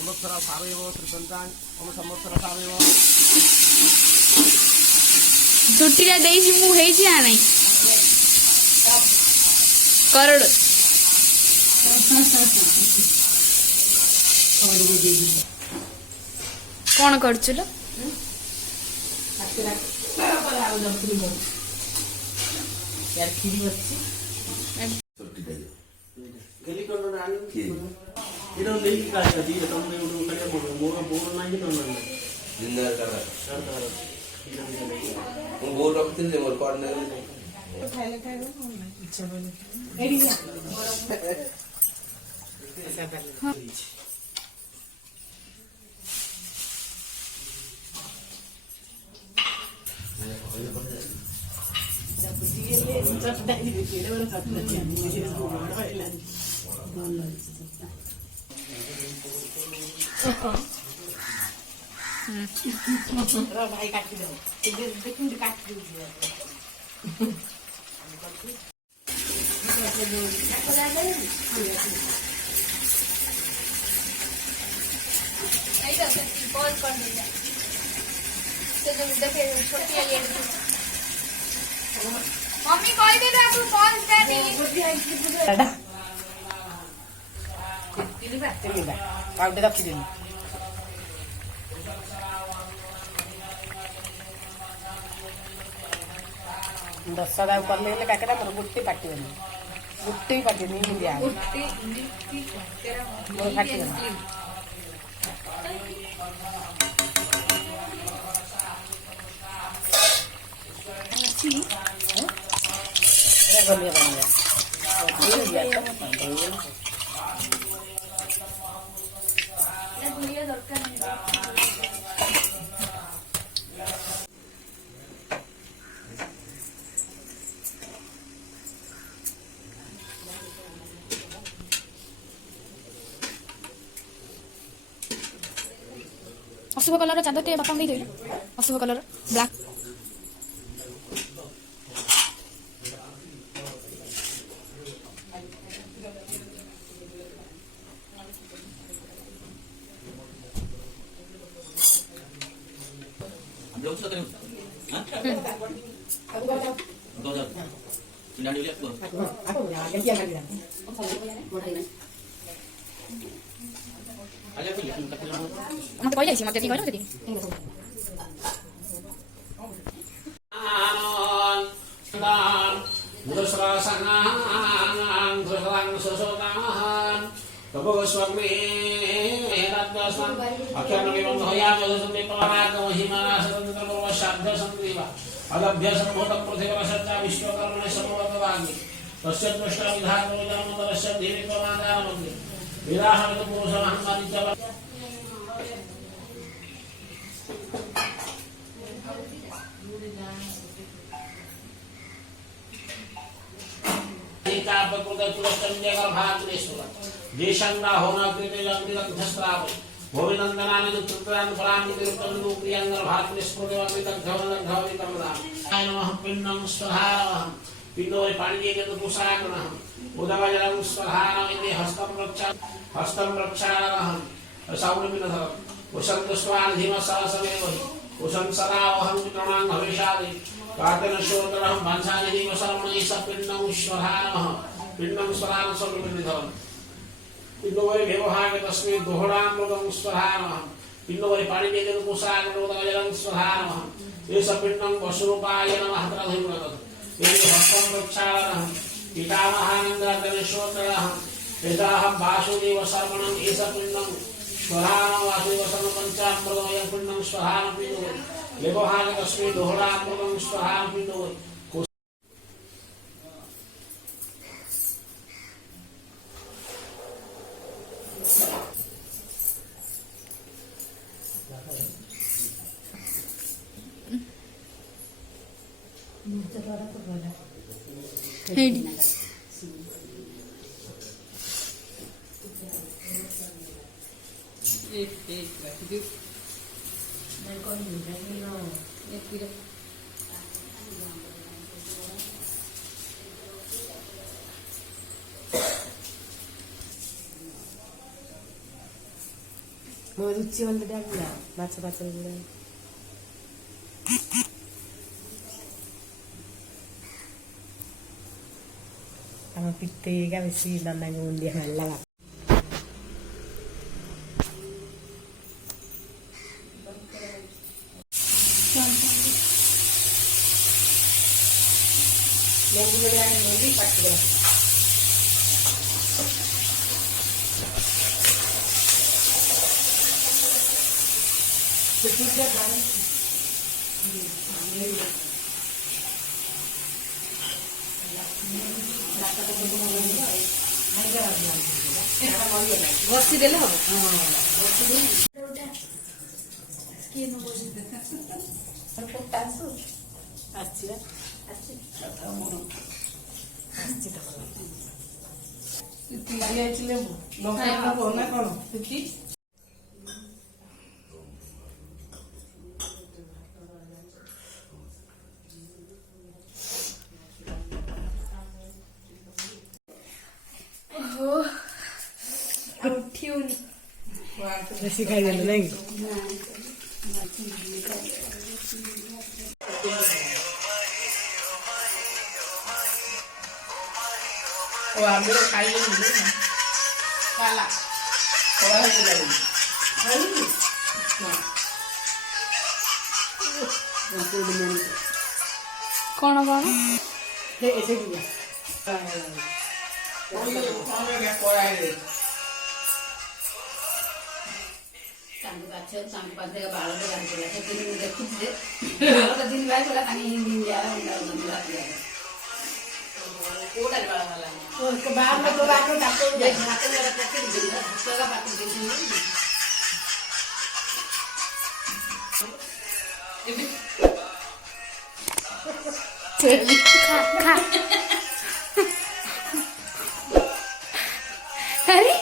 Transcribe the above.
संवत्सर सावयव श्रीपंचांग ओम संवत्सर सावयव छुट्टीटा देइछि मु हेइछि आ नै करोड़ कौन करछुलो यार खीरी बच्ची गेली कोन रानी इरो लेकी का दी तुम ने उन करे मोर बोर नाही न न जिंदा कर वो बोल रखते थे मोर कॉर्नर में खाइले इच्छा बोले एरिया ऐसा कर भाई काट दो देखूं काट दीजिए कॉल कर दीजिए तो जब देखे छोटी वाली मम्मी कॉल दे दे आपको कॉल स्टार्टिंग पाउडर रखी देनी दशदा कर ले काकेटा मोर गुट्टी पाटिबनी गुट्टी भी पाटिबनी इंडिया गुट्टी मोर पाटिबनी अच्छी रे गलिया बनिया दुनिया दरकार नहीं अशुभ कलर चादर टे बापा नहीं अशुभ कलर ब्लैक लोग सो करें हां दो दो चिंडा ले आपको aku ya ganti lagi dah आजा कोई लेकिन कपड़ा मत कहले छी मत जति कहलो जति मुदस्रासनां धुरसां सुसोनां तपोस्वर्मे हेराद्वास्वां अक्षरमेवं होयामोदसुते परागमहिमासतन्तरवशाब्द संक्रीवा अदभ्य सम्भूतं पृथिवीरसच्चा विश्वकर्मणे समवतवाग्नि तस्य दृष्टा विधातो जन्मतरस्य धीरित्वमादानमग्नि विराहमित पुरुषमहंकारिच देशंगा होना कृते लंबित धस्त्राव भोविनंदनानि दुत्रान परामि तिरुतनु प्रियंगर भारत निष्प्रदेवामि तद्धवन धवनि तमदा आय नमः पिण्डं स्वधारः पिण्डो पाणिये के पुषाग्नः उदवजलं स्वधारः इति हस्तं रक्षारः सौरमिनधर उशन्तस्वान धीमसहसमेव उशं सदा वहं विक्रमां भविष्यादि कातेन शोत्रहं वंशानि धीमसर्वणि सपिण्डं स्वधारः पिण्डं स्वधारः सौरमिनधर पिण्डोरे व्यवहार तस्मै दोहरामृतं स्वधारः पिण्डोरे पाणिये के पुषाग्नः उदवजलं स्वधारः एष पिण्डं वसुरूपाय नमः तदधिमतः एष हस्तं रक्षारः पितामहानन्दराजनेश्वरः एषाहं वासुदेव शर्मणं एष पिण्डं स्वधारः वासुदेव शर्म पञ्चामृतमयं पिण्डं स्वधारः पिण्डोरे व्यवहार तस्मै दोहरामृतं स्वधारः पिण्डोरे हेडी एक रख दो मैं कौन नहीं ना एक फिर ରୁଚି ମନ୍ଦିର ଆଣିଲା ମାଛ ଫାଛ ଗୁଡ଼ା ଆମ ପିତେଇକା ବେଶୀ ନନାଙ୍କୁ ମୁଣ୍ଡିଆ ମାରିଲା ଲେମ୍ବୁ ଗୋଟେ ଆଣି ପାଟିରେ ଘଷି ଦେଲେ ହବ ବେଶୀ ଖାଇଦେଲେ ନାଇଁ ଆମେ ଖାଇଲେ କ'ଣ କ'ଣ খা খা আরে